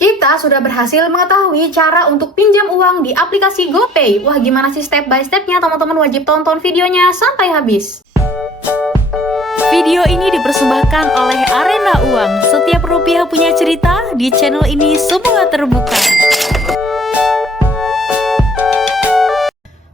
Kita sudah berhasil mengetahui cara untuk pinjam uang di aplikasi GoPay. Wah, gimana sih step by stepnya? Teman-teman wajib tonton videonya sampai habis. Video ini dipersembahkan oleh Arena Uang. Setiap rupiah punya cerita, di channel ini semua terbuka.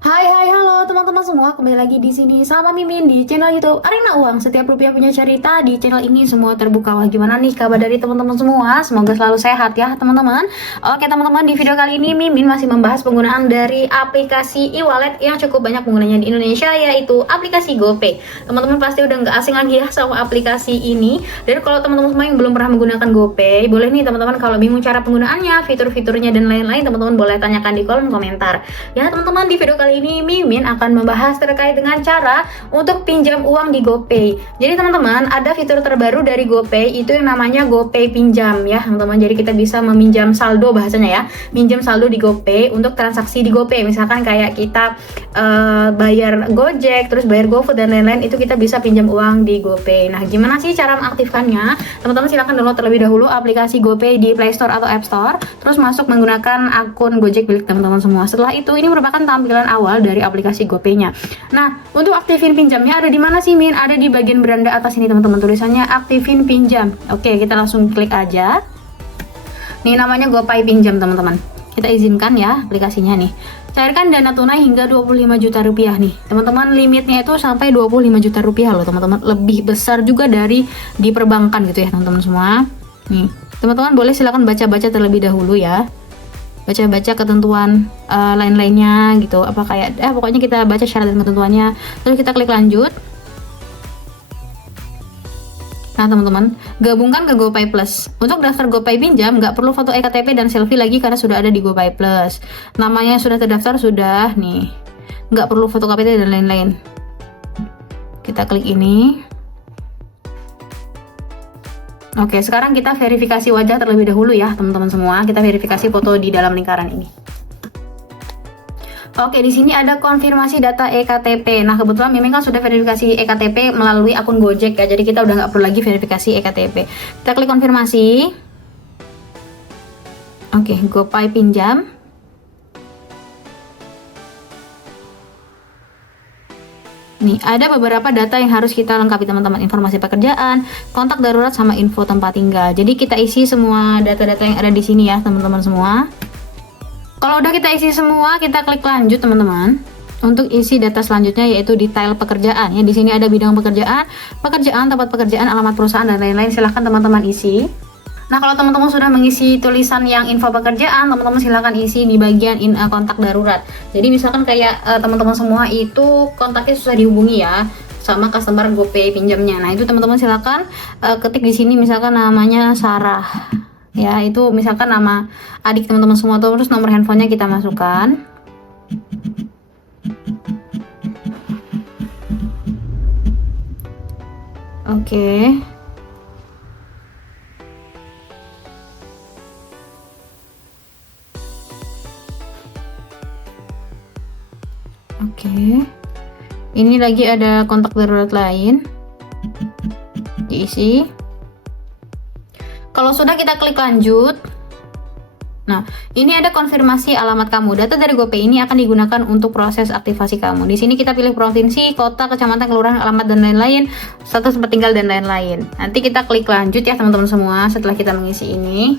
Hai, halo teman-teman semua, kembali lagi di sini sama Mimin di channel YouTube Arena Uang. Setiap rupiah punya cerita, di channel ini semua terbuka. Wah, gimana nih kabar dari teman-teman semua? Semoga selalu sehat ya teman-teman. Oke teman-teman, di video kali ini Mimin masih membahas penggunaan dari aplikasi e-wallet yang cukup banyak penggunanya di Indonesia, yaitu aplikasi GoPay. Teman-teman pasti udah nggak asing lagi ya sama aplikasi ini. Dan kalau teman-teman semua yang belum pernah menggunakan GoPay, boleh nih teman-teman kalau bingung cara penggunaannya, fitur-fiturnya dan lain-lain, teman-teman boleh tanyakan di kolom komentar. Ya teman-teman, di video kali ini Mimin akan membahas terkait dengan cara untuk pinjam uang di GoPay. Jadi teman-teman, ada fitur terbaru dari GoPay itu yang namanya GoPay Pinjam ya teman-teman. Jadi kita bisa meminjam saldo bahasanya ya, minjam saldo di GoPay untuk transaksi di GoPay. Misalkan kayak kita bayar Gojek, terus bayar GoFood dan lain-lain, itu kita bisa pinjam uang di GoPay. Nah, gimana sih cara mengaktifkannya? Teman-teman silahkan download terlebih dahulu aplikasi GoPay di Play Store atau App Store, terus masuk menggunakan akun Gojek milik teman-teman semua. Setelah itu, ini merupakan tampilan awal dari aplikasi GoPay-nya. Nah, untuk aktifin pinjamnya ada di mana sih, Min? Ada di bagian beranda atas ini teman-teman, tulisannya aktifin pinjam. Oke, kita langsung klik aja. Nih namanya GoPay Pinjam teman-teman. Kita izinkan ya aplikasinya nih. Cairkan dana tunai hingga 25 juta rupiah nih. Teman-teman, limitnya itu sampai 25 juta rupiah loh teman-teman. Lebih besar juga dari di perbankan gitu ya teman-teman semua. Nih, teman-teman boleh silakan baca-baca terlebih dahulu ya. Baca-baca ketentuan lain-lainnya gitu. Apa kayak pokoknya kita baca syarat dan ketentuannya. Terus kita klik lanjut. Nah teman-teman, gabungkan ke GoPay Plus. Untuk daftar GoPay Pinjam, nggak perlu foto ektp dan selfie lagi karena sudah ada di GoPay Plus. Namanya sudah terdaftar, sudah nih. Nggak perlu foto KTP dan lain-lain. Kita klik ini. Oke, sekarang kita verifikasi wajah terlebih dahulu ya teman-teman semua. Kita verifikasi foto di dalam lingkaran ini. Oke, di sini ada konfirmasi data ektp. Nah, kebetulan Mimin kan sudah verifikasi ektp melalui akun Gojek ya. Jadi kita udah nggak perlu lagi verifikasi ektp. Kita klik konfirmasi. Oke, GoPay Pinjam. Nih, ada beberapa data yang harus kita lengkapi teman-teman. Informasi pekerjaan, kontak darurat, sama info tempat tinggal. Jadi kita isi semua data-data yang ada di sini ya teman-teman semua. Kalau udah kita isi semua, kita klik lanjut teman-teman. Untuk isi data selanjutnya yaitu detail pekerjaan ya. Di sini ada bidang pekerjaan, tempat pekerjaan, alamat perusahaan dan lain-lain. Silahkan teman-teman isi. Nah, kalau teman-teman sudah mengisi tulisan yang info pekerjaan, teman-teman silahkan isi di bagian kontak darurat. Jadi misalkan kayak teman-teman semua itu kontaknya susah dihubungi ya sama customer GoPay Pinjamnya. Nah, itu teman-teman silahkan ketik di sini misalkan namanya Sarah. Ya, itu misalkan nama adik teman-teman semua, terus nomor handphonenya kita masukkan. Oke. Ini lagi ada kontak darurat lain. Diisi. Kalau sudah, kita klik lanjut. Nah, ini ada konfirmasi alamat kamu. Data dari GoPay ini akan digunakan untuk proses aktivasi kamu. Di sini kita pilih provinsi, kota, kecamatan, kelurahan, alamat dan lain-lain, status tempat tinggal dan lain-lain. Nanti kita klik lanjut ya teman-teman semua setelah kita mengisi ini.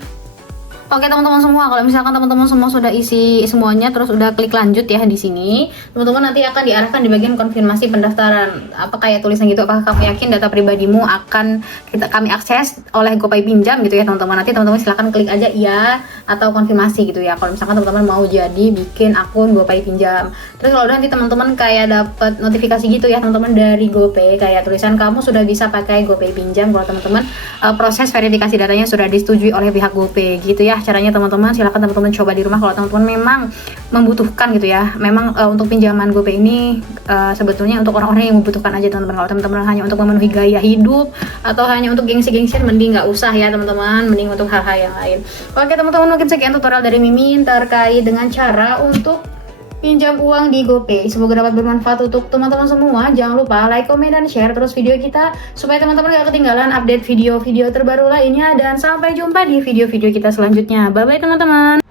Oke teman-teman semua, kalau misalkan teman-teman semua sudah isi semuanya, terus udah klik lanjut ya di sini, teman-teman nanti akan diarahkan di bagian konfirmasi pendaftaran. Apa kayak tulisan gitu, apakah kamu yakin data pribadimu akan kami akses oleh GoPay Pinjam gitu ya teman-teman. Nanti teman-teman silahkan klik aja iya atau konfirmasi gitu ya. Kalau misalkan teman-teman mau jadi bikin akun GoPay Pinjam. Terus kalau nanti teman-teman kayak dapat notifikasi gitu ya teman-teman dari GoPay, kayak tulisan kamu sudah bisa pakai GoPay Pinjam. Kalau teman-teman proses verifikasi datanya sudah disetujui oleh pihak GoPay gitu ya. Caranya teman-teman, silahkan teman-teman coba di rumah kalau teman-teman memang membutuhkan gitu ya. Memang untuk pinjaman GoPay ini sebetulnya untuk orang-orang yang membutuhkan aja teman-teman. Kalau teman-teman hanya untuk memenuhi gaya hidup atau hanya untuk gengsi-gengsian, mending nggak usah ya teman-teman, mending untuk hal-hal yang lain. Oke teman-teman, mungkin sekian tutorial dari Mimin terkait dengan cara untuk pinjam uang di GoPay. Semoga dapat bermanfaat untuk teman-teman semua. Jangan lupa like, komen, dan share terus video kita supaya teman-teman gak ketinggalan update video-video terbaru lainnya. Dan sampai jumpa di video-video kita selanjutnya. Bye-bye teman-teman.